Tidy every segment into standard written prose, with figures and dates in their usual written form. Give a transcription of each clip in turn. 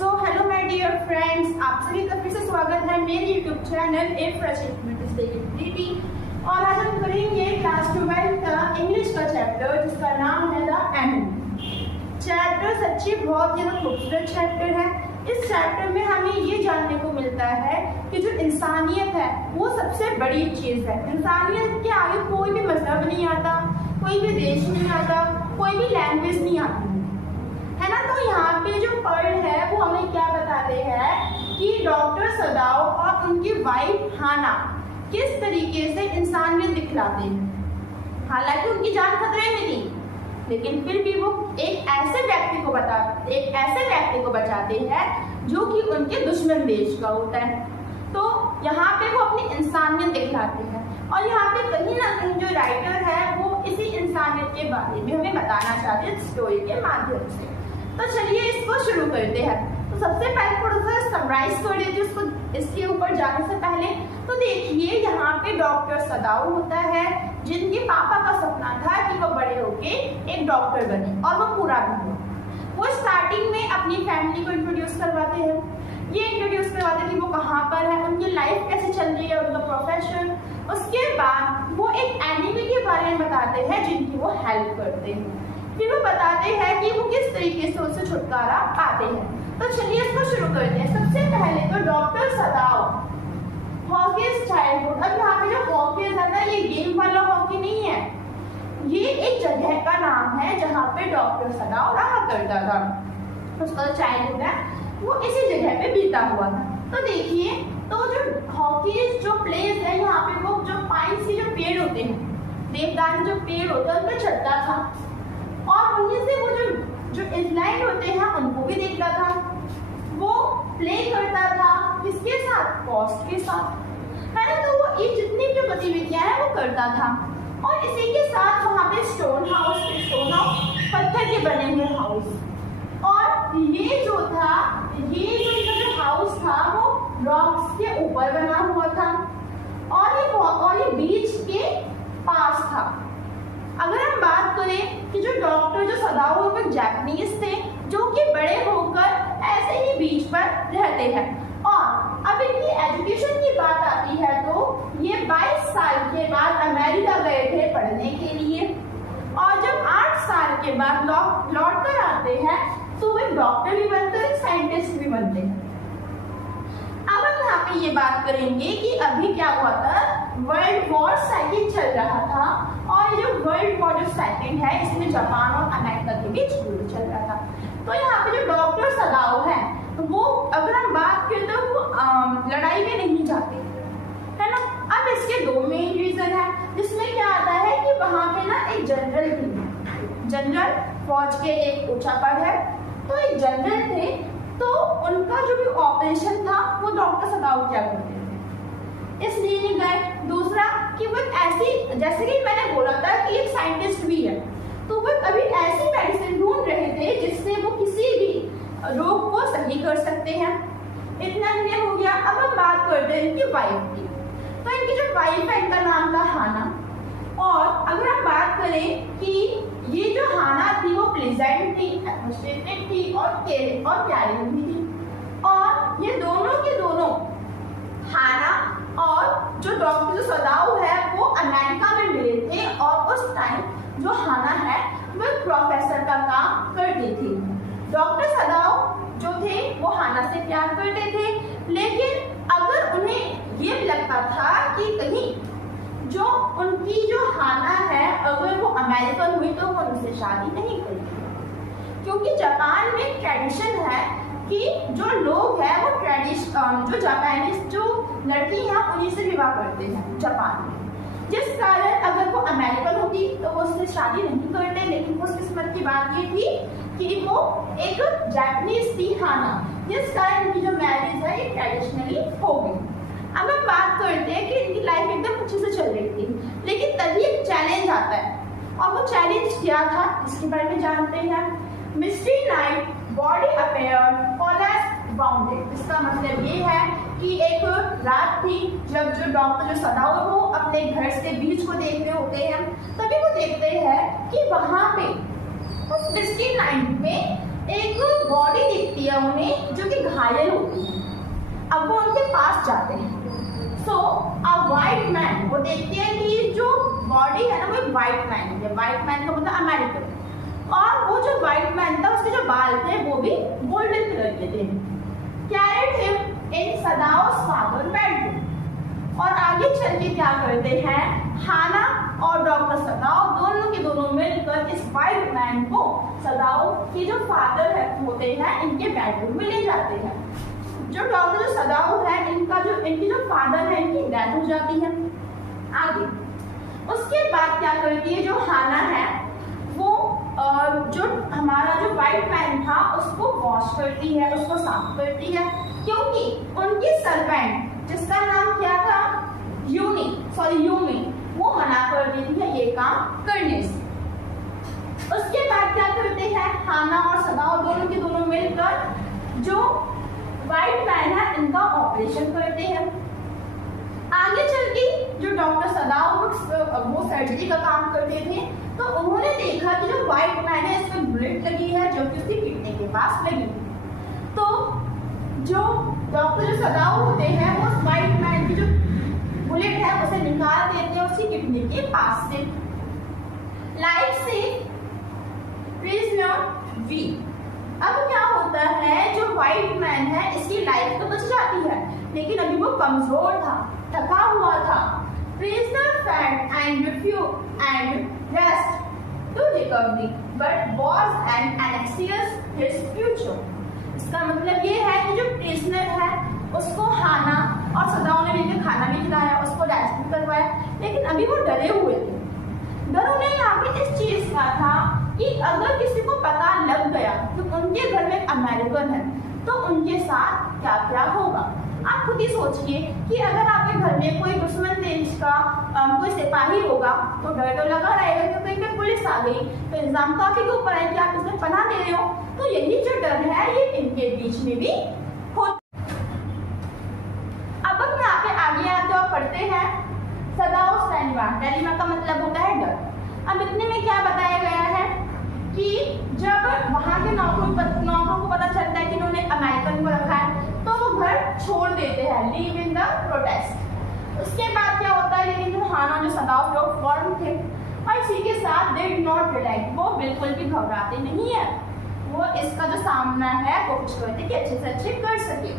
So hello my dear friends, आप सभी का फिर से स्वागत है मेरे YouTube channel a fresh ability. और आज हम करेंगे क्लास 12 का इंग्लिश का चैप्टर जिसका नाम है द एनिमल। चैप्टर सच्ची बहुत ही खूबसूरत चैप्टर है। इस चैप्टर में हमें ये जानने को मिलता है कि जो इंसानियत है वो सबसे बड़ी चीज़ है। इंसानियत के आगे कोई भी मजहब नहीं आता, कोई भी देश नहीं आता, कोई भी लैंग्वेज नहीं आती है ना। तो यहाँ पे जो पर्ल है वो हमें क्या बताते हैं कि डॉक्टर सदाव और उनकी वाइफ हाना किस तरीके से इंसानियत दिखलाते हैं। हालांकि उनकी जान खतरे में थी, लेकिन फिर भी वो एक ऐसे व्यक्ति को बचाते हैं जो कि उनके दुश्मन देश का होता है। तो यहाँ पे वो अपनी इंसानियत दिखलाते हैं और यहाँ पे कहीं ना कहीं जो राइटर है वो इसी इंसानियत के बारे में हमें बताना चाहते हैं स्टोरी के माध्यम से। तो चलिए इसको शुरू करते हैं। तो सबसे पहले थोड़ा सा समराइज कर देती हूँ उसको, इसके ऊपर जाने से पहले। तो देखिए यहाँ पे डॉक्टर सदाव होता है जिनके पापा का सपना था कि वो बड़े होके एक डॉक्टर बने और वो पूरा भी हुआ। वो स्टार्टिंग में अपनी फैमिली को इंट्रोड्यूस करवाते हैं, ये इंट्रोड्यूस करवाते हैं कि वो कहाँ पर है, उनकी लाइफ कैसे चल रही है, उनका प्रोफेशन। उसके बाद वो एक एनिमी के बारे में बताते हैं जिनकी वो हेल्प करते हैं। फिर वो बताते हैं कि वो किस तरीके से उससे छुटकारा पाते हैं। तो चलिए इसको शुरू करते हैं। सबसे पहले तो डॉक्टर सदाव हॉकीज चाइल्डहुड। अब यहाँ पे जो हॉकीज है ना, ये गेम वाला हॉकी नहीं है, ये एक जगह का नाम है जहाँ पे डॉक्टर सदाव रहा करता था। उसका चाइल्डहुड है वो इसी जगह पे बीता हुआ था। तो देखिए, तो जो हॉकीज जो प्लेस है यहाँ पे वो जो पाइन के जो पेड़ होते हैं, देवदार जो पेड़ होते हैं उन पर चढ़ता था और उन्हीं से वो जो इंक्लाइंड होते हैं उनको भी देखता था। वो प्ले करता था किसके साथ, कॉस्ट के साथ, है ना। तो वो ये जितनी जो गतिविधियां हैं वो करता था और इसी के साथ वहाँ पे स्टोन हाउस पत्थर के बने हुए हाउस, और ये जो था ये जो हाउस था वो रॉक्स के ऊपर बना हुआ था और ये बीच के पास था। अगर हम बात करें कि जो डॉक्टर जो सदाव वो जापानीज थे जो कि बड़े होकर ऐसे ही बीच पर रहते हैं। और अब इनकी एजुकेशन की बात आती है तो ये 22 साल के बाद अमेरिका गए थे पढ़ने के लिए, और जब 8 साल के बाद लौट कर आते हैं तो वे डॉक्टर भी बनते हैं, साइंटिस्ट भी बनते हैं। अब हम यहाँ पे ये बात करेंगे कि अभी क्या हुआ था, वर्ल्ड वॉर सेकंड चल रहा था और ये जो वर्ल्ड वॉर जो सेकंड है इसमें जापान और अमेरिका के बीच युद्ध चल रहा था। तो यहाँ पे जो डॉक्टर सदाव है वो अगर हम बात करें तो वो लड़ाई में नहीं जाते, है ना। अब इसके दो मेन रीजन है, जिसमें क्या आता है कि वहाँ पे ना एक जनरल फौज के एक ऊंचा पद है, तो एक जनरल थे, तो उनका जो भी ऑपरेशन था वो डॉक्टर सदाव क्या करते थे, इसलिए नहीं गए। दूसरा कि वो ऐसी, जैसे कि मैंने बोला था कि एक साइंटिस्ट भी है, तो वो अभी ऐसी मेडिसिन ढूंढ रहे थे जिससे वो किसी भी रोग को सही कर सकते हैं। इतना नहीं हो गया। अब हम बात करते हैं इनकी वाइफ की। तो इनकी जो वाइफ है इनका नाम था हाना, और अगर हम बात करें कि ये जो हाना थी वो प्लेजेंट थी, एप्रिशिएटेड थी और केयरिंग और प्यारी भी थी। और ये दोनों के दोनों, हाना और जो डॉक्टर जो सदाव है वो अमेरिका में मिले थे और उस टाइम जो हाना है वो प्रोफेसर का काम करती थी। डॉक्टर सदाव जो थे वो हाना से प्यार करते थे, लेकिन अगर उन्हें ये भी लगता था कि कहीं जो उनकी जो हाना है अगर वो अमेरिकन हुई तो वो उनसे शादी नहीं करेगी, क्योंकि जापान में ट्रेडिशन है कि जो लोग हैं वो जो जापानीज जो लड़की हैं उन्हीं से विवाह करते हैं जापान में। जिस कारण अगर वो अमेरिकन होती तो वो उससे शादी नहीं करते, लेकिन खुशकिस्मत की बात ये थी कि वो एक जापानीज थी हाना, जिस कारण इनकी जो मैरिज है ये ट्रेडिशनली हो गई। अब हम बात करते हैं कि इनकी लाइफ एकदम अच्छे से चल रही थी, लेकिन तभी एक चैलेंज आता है, और वो चैलेंज क्या था इसके बारे में जानते हैं। Mystery night body appeared always bounded. इसका मतलब ये है कि एक रात थी जब जो डॉक्टर जो सदाव वो अपने घर से बीच को देख रहे होते हैं, तभी वो देखते हैं कि वहां पे उस मिस्ट्री नाइट में एक बॉडी दिखती दिखती है उन्हें जो कि घायल होती है। अब वो उनके पास जाते हैं। सो अ वाइट मैन, वो देखते हैं कि जो बॉडी है ना वो एक वाइट मैन है। वाइट मैन का मतलब अमेरिकन। और वो जो वाइट मैन था उसके जो बाल थे वो भी गोल्डन कलर के थे। कैरेड हिम इन सदाओ's फादर बेडरूम। और आगे चल के क्या करते हैं, हाना और डॉक्टर सदाओ दोनों के दोनों मिलकर इस वाइट मैन को सदाओ की जो फादर है होते हैं इनके बेडरूम में ले जाते हैं। जो डॉक्टर सदाओ है इनकी जो फादर है इनकी डेथ हो जाती है। आगे उसके बाद क्या करती है जो हाना है वो जो हमारा जो वाइट मैन था उसको वॉश करती है, उसको साफ करती है, क्योंकि उनकी सर्वेंट जिसका नाम क्या था यूमी, वो मना कर देती है ये काम करने से। उसके बाद क्या करते हैं, हाना और सदाओ दोनों के दोनों मिलकर जो वाइट मैन है इनका ऑपरेशन करते हैं। आगे चल के जो डॉक्टर सदाओ वो सर्जरी का काम करते थे, तो उन्होंने देखा कि जो वाइट मैन है इसमें बुलेट लगी है जो कि उसकी किडनी के पास लगी। तो जो डॉक्टर सदाओ होते हैं वो उस वाइट मैन की जो बुलेट है उसे निकाल देते हैं उसकी किडनी के पास से। लाइफ से प्रिजनर वी। अब क्या होता है, जो वाइट मैन है इसकी लाइफ तो बच जाती है, लेकिन अभी वो कमजोर था, थका हुआ था। Prisoner fat and rest to recovery but was and anxious his future. इसका मतलब ये है कि जो प्रिजनर है उसको हाना और सदाओ ने मिलकर खाना भी खिलाया, उसको रेस्ट भी करवाया, लेकिन अभी वो डरे हुए थे। डर उन्हें यहाँ पे इस चीज का था कि अगर किसी को पता लग गया कि उनके घर में अमेरिकन है तो उनके साथ क्या क्या होगा। आप खुद ही सोचिए कि अगर आपके घर में कोई दुश्मन देश का कोई सिपाही होगा तो डर तो लगा रहेगा कि कहीं पे पुलिस आ गई तो इल्जाम तो आपके ऊपर है कि आप इसमें पनाह दे रहे हो। तो यही जो डर है ये इनके बीच में भी होता। अब हम यहाँ पे आगे आते और पढ़ते हैं सदाओ's dilemma का मतलब होता है डर। अब इतने में क्या बताया गया है कि जब वहां के नौकरों को पता चलता है कि इन्होंने अमेरिकन को रखा है तो वो घर छोड़ देते हैं, लीव इन द प्रोटेस्ट। उसके बाद क्या होता है, लेकिन जो हाना जो सदाओ लोग फॉर्म थे और इसी के साथ दे डिड नॉट रिलैक्स, वो बिल्कुल भी घबराते नहीं है। वो इसका जो सामना है वो कुछ करते कि अच्छे से अच्छे कर सके।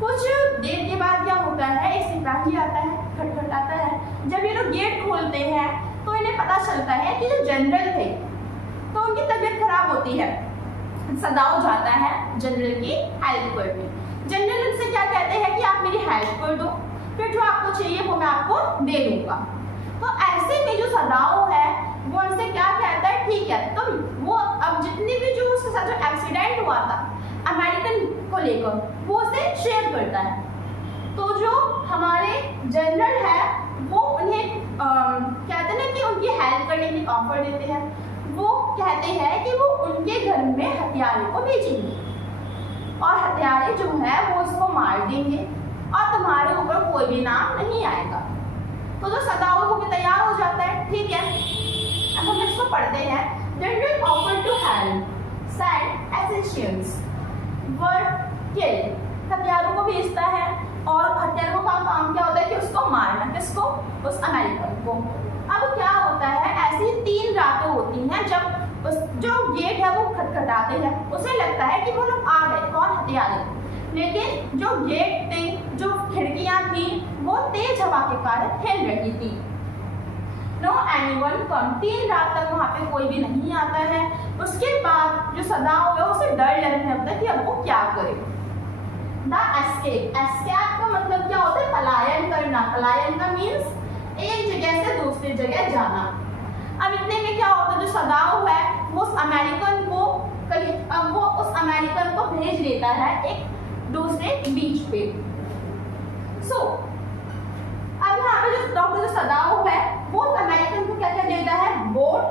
कुछ देर के बाद क्या होता है, एक सिपाही आता है, खटखटाता है। जब ये लोग गेट खोलते हैं तो इन्हें पता चलता है कि जो जनरल थे तो उनकी तबीयत खराब होती है। सदाओ जाता है जनरल की हेल्प करने। जनरल उनसे क्या कहते हैं कि आप मेरी हेल्प कर दो, फिर जो आपको चाहिए वो मैं आपको दे दूंगा। तो ऐसे में जो सदाओ है वो उनसे क्या कहता है, ठीक है। तो वो अब जितनी भी जो उसके साथ जो एक्सीडेंट हुआ था अमेरिकन को लेकर वो उसे शेयर करता है। तो जो हमारे जनरल है वो उन्हें कहते हैं ना कि उनकी हेल्प करने की ऑफर देते हैं। वो कहते हैं कि वो उनके घर में हथियारे को भेजेंगे और हथियारे जो है वो उसको मार देंगे और तुम्हारे ऊपर कोई भी नाम नहीं आएगा। तो जो सदाओ को भी तैयार हो जाता है, ठीक है। अब हम इसको पढ़ते हैं। General offer to help send assassins were killed। हथियारों को भेजता है और हथियारों का काम क्या होता है कि उसको मारना, किसको, उस अमेरिकन को। अब क्या होता है, ऐसी 3 रातें होती हैं जब उस जो गेट है वो खटखटाते हैं, उसे लगता है कि वो लोग आ गए, कौन, हथियारे। लेकिन जो गेट थे, जो खिड़कियां थी वो तेज हवा के कारण हिल रही थी। नो एनीवन कम। 3 रात तक वहां पे कोई भी नहीं आता है। उसके बाद जो सदाओ है उसे डर लगने लगता है कि अब वो क्या करे। The escape. एस्केप का मतलब क्या होता है, पलायन करना। पलायन का मीन्स एक जगह से दूसरी जगह जाना। अब इतने में क्या होता है, जो सदाओ है वो उस अमेरिकन को कहीं, अब वो उस अमेरिकन को भेज देता है एक दूसरे बीच पे। अब यहाँ पे जो डॉक्टर जो सदाओ है वो अमेरिकन को क्या क्या देता है, बोट,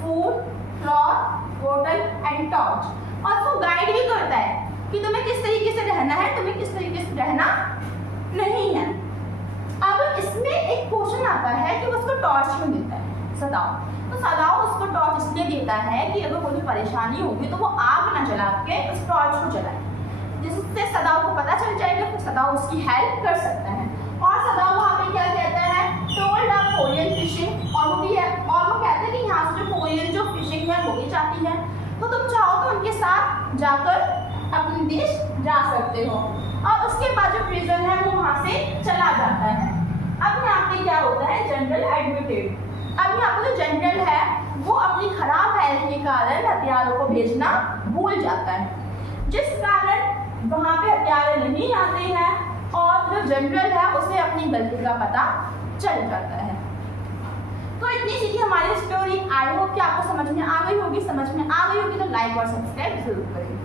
फूड, क्लॉथ, बोतल एंड टॉर्च। और वो गाइड भी करता है कि तुम्हें किस तरीके से रहना है, तुम्हें किस तरीके से रहना नहीं है। अब इसमें एक क्वेश्चन आता है कि वो उसको टॉर्च क्यों देता है। सदाओ। तो सदाओ उसको टॉर्च इसलिए देता है कि अगर कोई परेशानी होगी तो वो आग ना जला के उस टॉर्च को जलाए, जिससे सदाओ को पता चल जाएगा, फिर सदाओ उसकी हेल्प कर सकता है। और सदाओ वहाँ पे क्या कहता है, टोल्ड अ कोरियन फिशिंग, और वो कहता है कि यहाँ से जो कोरियन जो फिशिंग है वो भी जाती है, तो तुम चाहो तो उनके साथ जाकर अपने देश जा सकते हो। और उसके बाद जो प्रिजन है वो वहाँ से चला जाता है। अब यहाँ पे क्या होता है, जनरल एडमिटेड। अब यहाँ पे जो जनरल है वो अपनी खराब हेल्थ के कारण हथियारों को भेजना भूल जाता है, जिस कारण वहाँ पे हथियार नहीं आते हैं और जो जनरल है उसे अपनी गलती का पता चल जाता है। तो इतनी सी थी हमारी स्टोरी। आई होप कि आपको समझ में आ गई होगी। समझ में आ गई होगी तो लाइक और सब्सक्राइब जरूर करें।